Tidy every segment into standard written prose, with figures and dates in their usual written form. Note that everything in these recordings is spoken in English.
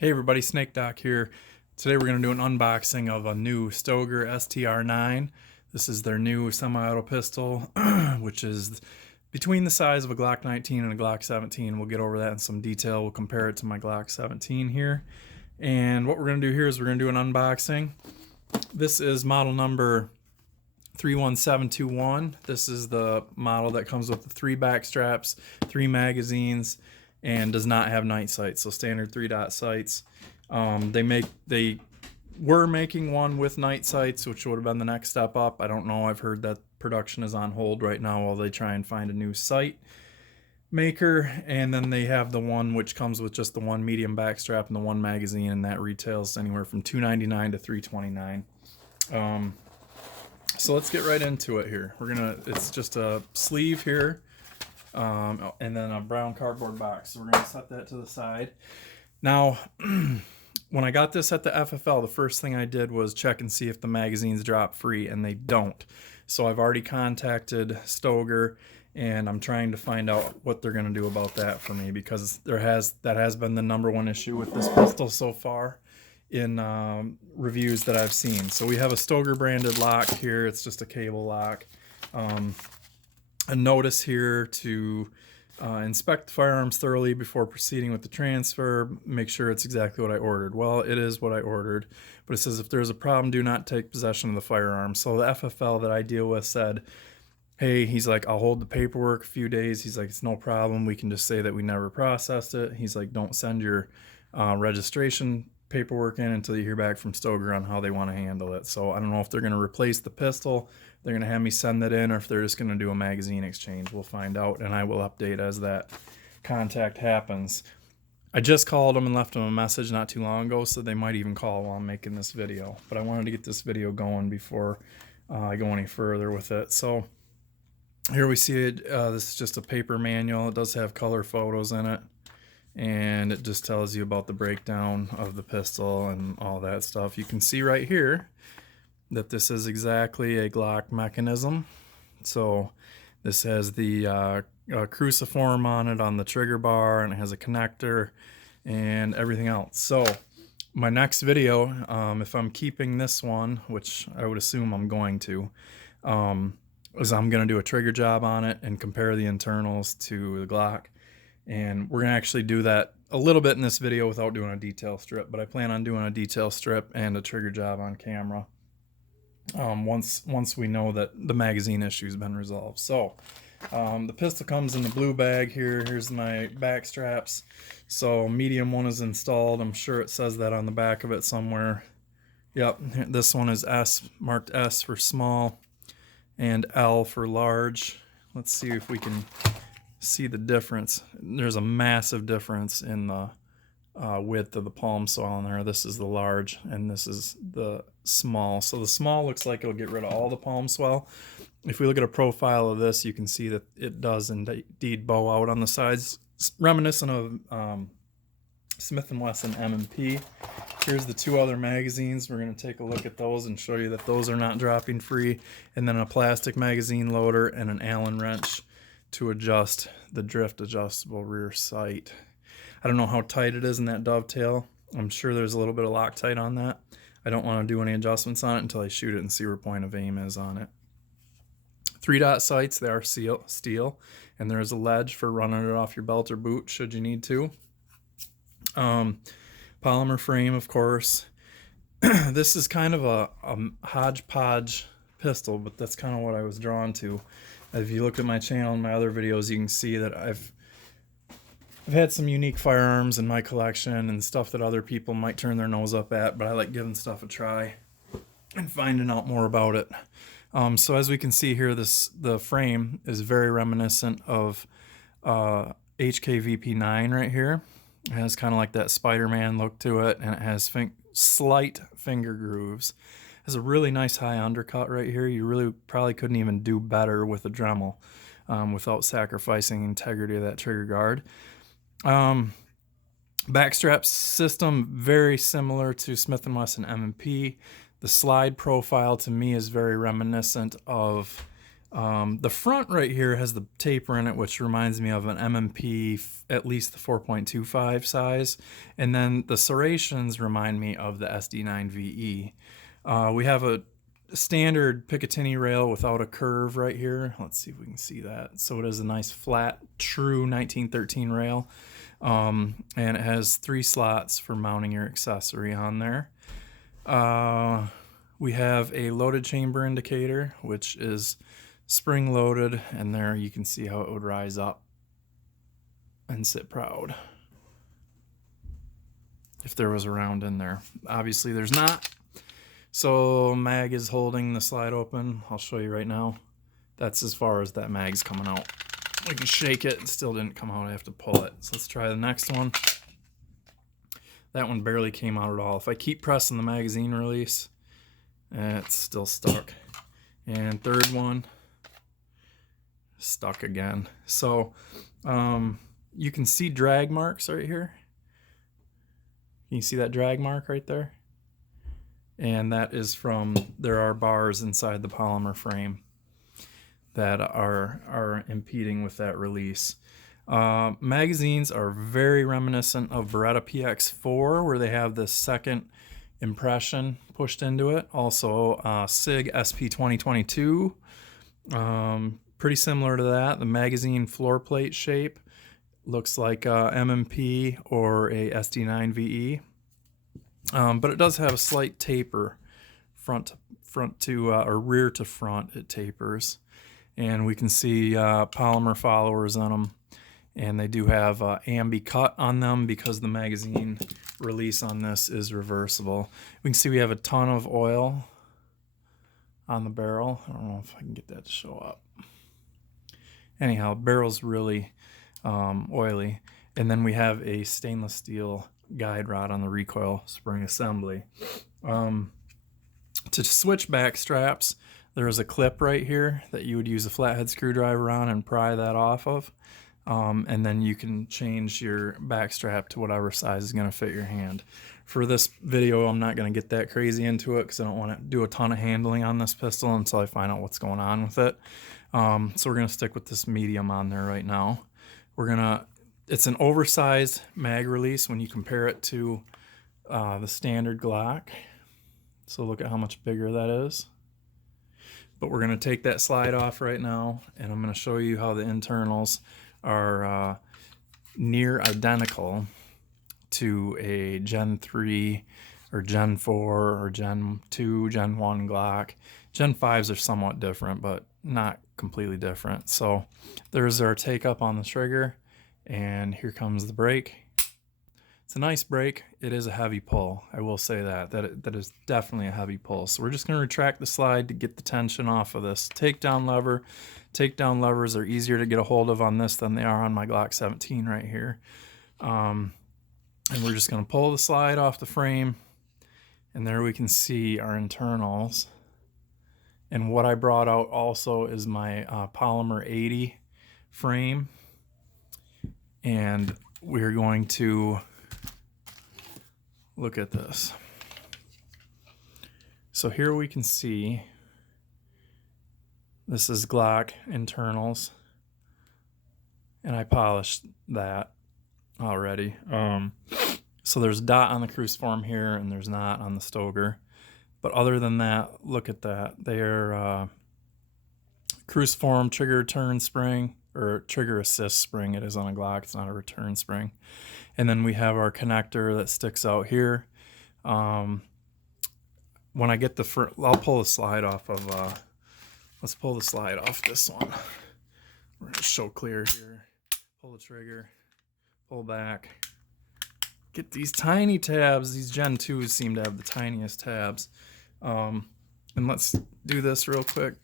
Hey everybody, Snake Doc here. Today we're going to do an unboxing of a new Stoeger STR-9. This is their new semi-auto pistol, which is between the size of a Glock 19 and a Glock 17. We'll get over that in some detail. We'll compare it to my Glock 17 here. And what we're going to do here is we're going to do an unboxing. This is model number 31721. This is the model that comes with the 3 back straps, 3 magazines, and does not have night sights, so standard 3-dot sights. They were making one with night sights, which would have been the next step up. I don't know. I've heard that production is on hold right now while they try and find a new sight maker. And then they have the one which comes with just the 1 medium back strap and the 1 magazine, and that retails anywhere from $299 to $329. So let's get right into it here. It's just a sleeve here. And then a brown cardboard box. So we're going to set that to the side. Now, when I got this at the FFL, the first thing I did was check and see if the magazines drop free, and they don't. So I've already contacted Stoeger, and I'm trying to find out what they're going to do about that for me, because that has been the #1 issue with this pistol so far in reviews that I've seen. So we have a Stoeger branded lock here. It's just a cable lock. A notice here to inspect the firearms thoroughly before proceeding with the transfer. Make sure it's exactly what I ordered. Well, it is what I ordered, but it says if there's a problem, do not take possession of the firearm. So the FFL that I deal with said, hey, he's like, I'll hold the paperwork a few days. He's like, it's no problem. We can just say that we never processed it. He's like, don't send your registration paperwork in until you hear back from Stoeger on how they want to handle it. So I don't know if they're going to replace the pistol, they're going to have me send that in, or if they're just going to do a magazine exchange. We'll find out, and I will update as that contact happens. I just called them and left them a message not too long ago, so they might even call while I'm making this video. But I wanted to get this video going before I go any further with it. So here we see it. This is just a paper manual. It does have color photos in it, and it just tells you about the breakdown of the pistol and all that stuff. You can see right here that this is exactly a Glock mechanism. So this has the cruciform on it on the trigger bar, and it has a connector and everything else. So my next video, if I'm keeping this one, which I would assume I'm going to, is I'm going to do a trigger job on it and compare the internals to the Glock. And we're going to actually do that a little bit in this video without doing a detail strip, but I plan on doing a detail strip and a trigger job on camera once we know that the magazine issue has been resolved. So the pistol comes in the blue bag here. Here's my back straps. So medium one is installed. I'm sure it says that on the back of it somewhere. Yep, this one is S, marked S for small and L for large. Let's see if we can see the difference. There's a massive difference in the width of the palm swell in there. This is the large and this is the small. So the small looks like it'll get rid of all the palm swell. If we look at a profile of this, you can see that it does indeed bow out on the sides, reminiscent of Smith & Wesson M&P. Here's the 2 other magazines. We're going to take a look at those and show you that those are not dropping free. And then a plastic magazine loader and an Allen wrench to adjust the drift adjustable rear sight. I don't know how tight it is in that dovetail. I'm sure there's a little bit of Loctite on that. I don't want to do any adjustments on it until I shoot it and see where point of aim is on it. 3-dot sights, they are steel, and there's a ledge for running it off your belt or boot should you need to. Polymer frame, of course. This is kind of a hodgepodge pistol, but that's kind of what I was drawn to. If you look at my channel and my other videos, you can see that I've had some unique firearms in my collection and stuff that other people might turn their nose up at, but I like giving stuff a try and finding out more about it. So as we can see here, the frame is very reminiscent of HKVP9 right here. It has kind of like that Spider-Man look to it, and it has slight finger grooves. It has a really nice high undercut right here. You really probably couldn't even do better with a Dremel without sacrificing integrity of that trigger guard. Backstrap system, very similar to Smith & Wesson M&P. The slide profile to me is very reminiscent of The front right here has the taper in it, which reminds me of an MMP, at least the 4.25 size. And then the serrations remind me of the SD9 VE. We have a standard Picatinny rail without a curve right here. Let's see if we can see that. So it is a nice flat, true 1913 rail. And it has 3 slots for mounting your accessory on there. We have a loaded chamber indicator, which is spring loaded, and there you can see how it would rise up and sit proud if there was a round in there. Obviously there's not. So mag is holding the slide open. I'll show you right now. That's as far as that mag's coming out. I can shake it, it still didn't come out. I have to pull it. So let's try the next one. That one barely came out at all. If I keep pressing the magazine release, it's still stuck. And third one, stuck again. So you can see drag marks right here. Can you see that drag mark right there? And that is from, there are bars inside the polymer frame that are impeding with that release. Magazines are very reminiscent of Beretta PX4, where they have this second impression pushed into it. Also SIG SP 2022, pretty similar to that. The magazine floor plate shape looks like a MMP or a SD9 VE, but it does have a slight taper front to or rear to front. It tapers, and we can see polymer followers on them, and they do have ambi cut on them because the magazine release on this is reversible. We can see we have a ton of oil on the barrel. I don't know if I can get that to show up. Anyhow, barrel's really oily. And then we have a stainless steel guide rod on the recoil spring assembly. To switch back straps, there is a clip right here that you would use a flathead screwdriver on and pry that off of. And then you can change your back strap to whatever size is going to fit your hand. For this video, I'm not going to get that crazy into it because I don't want to do a ton of handling on this pistol until I find out what's going on with it. So we're going to stick with this medium on there right now. It's an oversized mag release when you compare it to the standard Glock. So look at how much bigger that is. But we're going to take that slide off right now, and I'm going to show you how the internals are near identical to a Gen 3 or Gen 4 or Gen 2, Gen 1 Glock. Gen 5s are somewhat different, but not completely different. So there's our take up on the trigger, and here comes the brake. It's a nice brake. It is a heavy pull. I will say that is definitely a heavy pull. So we're just going to retract the slide to get the tension off of this takedown lever. Takedown levers are easier to get a hold of on this than they are on my Glock 17 right here. And we're just going to pull the slide off the frame, and there we can see our internals. And what I brought out also is my polymer 80 frame, and we're going to look at this. So here we can see this is Glock internals, and I polished that already. So there's a dot on the cruciform here, and there's not on the Stoeger. But other than that, look at that. They're cruciform trigger turn spring, or trigger assist spring. It is on a Glock. It's not a return spring. And then we have our connector that sticks out here. When I get the I'll pull the slide off of. Let's pull the slide off this one. We're gonna show clear here. Pull the trigger. Pull back. Get these tiny tabs. These Gen 2s seem to have the tiniest tabs. And let's do this real quick.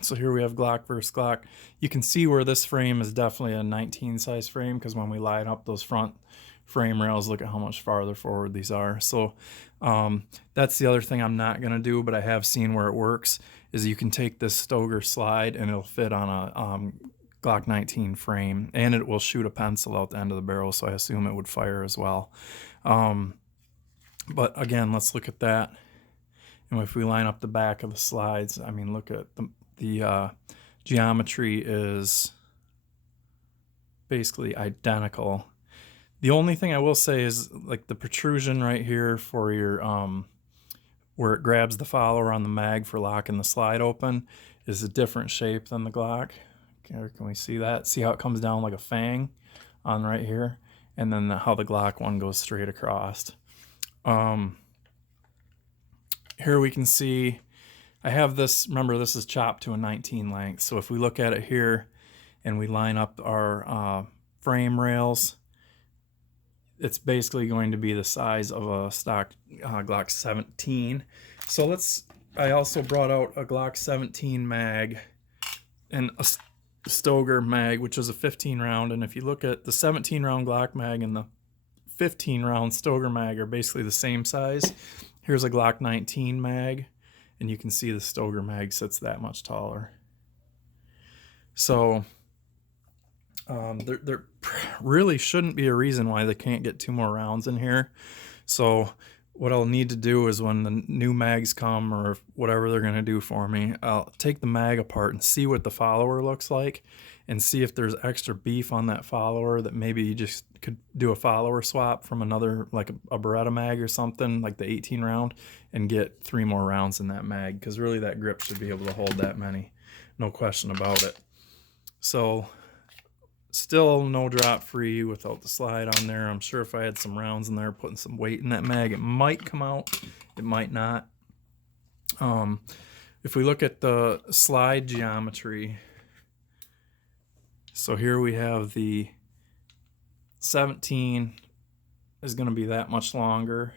So here we have Glock versus Glock. You can see where this frame is definitely a 19 size frame, because when we line up those front frame rails, look at how much farther forward these are. So that's the other thing I'm not going to do, but I have seen where it works, is you can take this Stoeger slide and it'll fit on a Glock 19 frame, and it will shoot a pencil out the end of the barrel, so I assume it would fire as well. But again, let's look at that. And if we line up the back of the slides, I mean, look at the geometry is basically identical. The only thing I will say is like the protrusion right here for your where it grabs the follower on the mag for locking the slide open is a different shape than the Glock. Can we see that? See how it comes down like a fang on right here? And then how the Glock one goes straight across. Here we can see I have this, remember this is chopped to a 19 length. So if we look at it here and we line up our frame rails, it's basically going to be the size of a stock Glock 17. So I also brought out a Glock 17 mag and a Stoeger mag, which is a 15 round. And if you look at the 17 round Glock mag and the 15 round Stoeger mag are basically the same size. Here's a Glock 19 mag, and you can see the Stoeger mag sits that much taller. So there really shouldn't be a reason why they can't get 2 more rounds in here. So what I'll need to do is when the new mags come or whatever they're going to do for me, I'll take the mag apart and see what the follower looks like and see if there's extra beef on that follower that maybe you just could do a follower swap from another, like a Beretta mag or something, like the 18 round, and get 3 more rounds in that mag, because really that grip should be able to hold that many. No question about it. So still no drop free without the slide on there. I'm sure if I had some rounds in there, putting some weight in that mag, it might come out. It might not. If we look at the slide geometry, so here we have the 17 is going to be that much longer.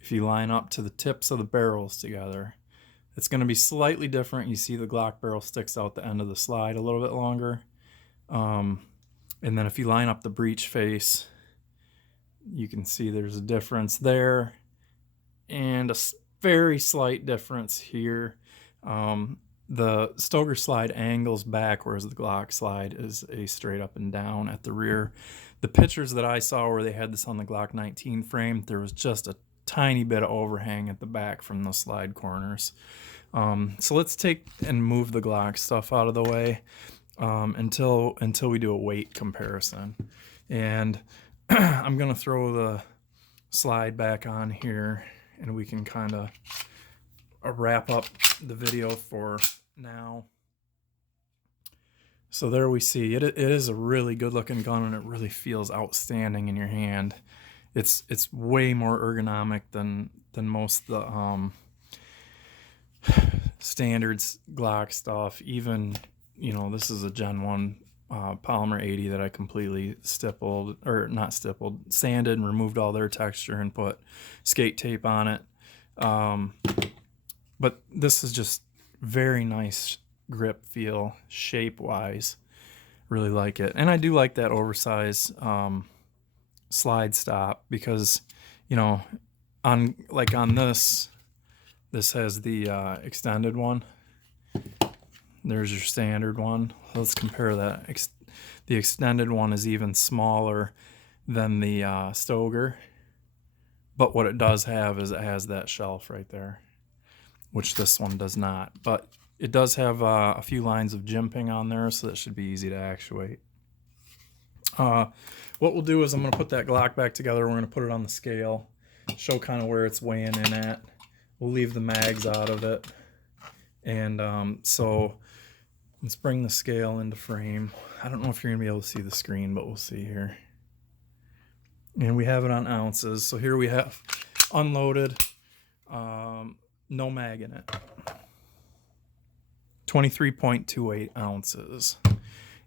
If you line up to the tips of the barrels together, it's going to be slightly different. You see the Glock barrel sticks out the end of the slide a little bit longer. And then if you line up the breech face, you can see there's a difference there and a very slight difference here. The Stoeger slide angles back, whereas the Glock slide is a straight up and down at the rear. The pictures that I saw where they had this on the Glock 19 frame, there was just a tiny bit of overhang at the back from the slide corners. So let's take and move the Glock stuff out of the way until we do a weight comparison. And I'm going to throw the slide back on here and we can kind of wrap up the video for now. So there we see it is a really good looking gun, and it really feels outstanding in your hand. It's way more ergonomic than most of the standards Glock stuff. Even, you know, this is a Gen 1 polymer 80 that I completely sanded and removed all their texture and put skate tape on it. But this is just very nice grip feel, shape wise. Really like it. And I do like that oversized slide stop, because, you know, on this has the extended one. There's your standard one. Let's compare that. The extended one is even smaller than the Stoeger, but what it does have is it has that shelf right there, which this one does not. But it does have a few lines of jimping on there, so that should be easy to actuate. What we'll do is I'm going to put that Glock back together. We're going to put it on the scale, show kind of where it's weighing in at. We'll leave the mags out of it. And so let's bring the scale into frame. I don't know if you're going to be able to see the screen, but we'll see here. And we have it on ounces. So here we have unloaded, no mag in it. 23.28 ounces.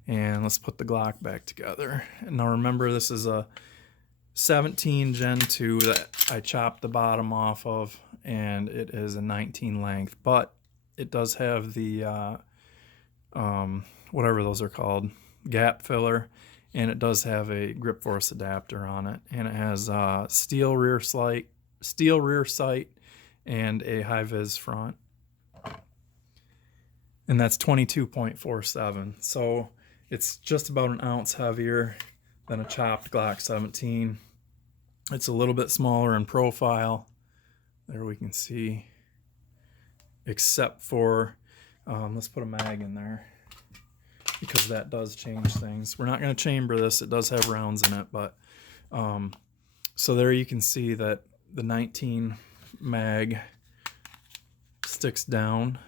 And let's put the Glock back together. And now remember, this is a 17 Gen 2 that I chopped the bottom off of, and it is a 19 length, but it does have the whatever those are called, gap filler, and it does have a grip force adapter on it, and it has steel rear sight, and a high vis front, and that's 22.47. So it's just about an ounce heavier than a chopped Glock 17. It's a little bit smaller in profile. There we can see, except for Let's put a mag in there, because that does change things. We're not going to chamber this. It does have rounds in it, but so there you can see that the 19 mag sticks down.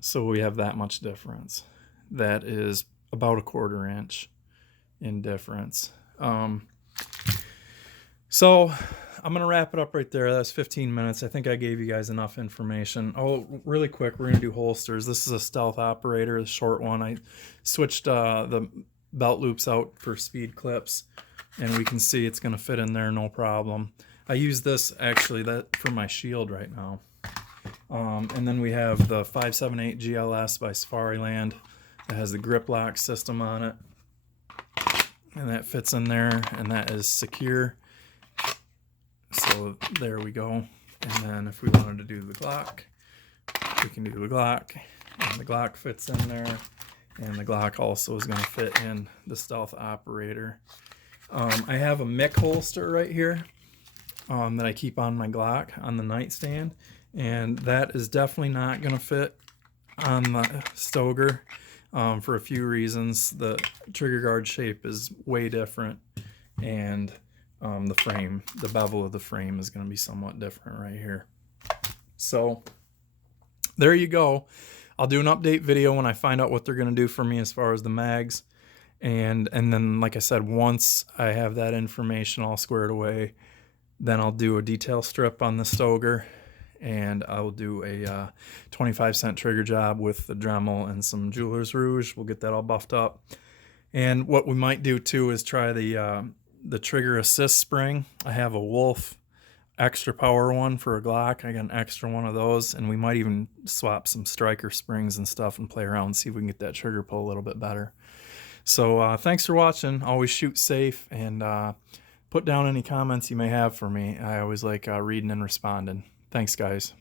So we have that much difference. That is about a 1/4 inch in difference. So I'm going to wrap it up right there. That's 15 minutes. I think I gave you guys enough information. Oh, really quick, we're going to do holsters. This is a stealth operator, the short one. I switched the belt loops out for speed clips, and we can see it's going to fit in there no problem. I use this actually for my shield right now. And then we have the 578 GLS by Safariland that has the grip lock system on it, and that fits in there, and that is secure. So there we go. And then if we wanted to do the Glock, we can do the Glock, and the Glock fits in there, and the Glock also is going to fit in the stealth operator. I have a Mick holster right here that I keep on my Glock on the nightstand, and that is definitely not going to fit on the Stoeger for a few reasons. The trigger guard shape is way different, and the frame, the bevel of the frame is going to be somewhat different right here. So there you go. I'll do an update video when I find out what they're going to do for me as far as the mags. And then, like I said, once I have that information all squared away, then I'll do a detail strip on the Stoeger, and I'll do a 25-cent trigger job with the Dremel and some Jeweler's Rouge. We'll get that all buffed up. And what we might do too is try the trigger assist spring. I have a Wolf extra power one for a Glock. I got an extra one of those, and we might even swap some striker springs and stuff and play around and see if we can get that trigger pull a little bit better. So thanks for watching. Always shoot safe, and put down any comments you may have for me. I always like reading and responding. Thanks, guys.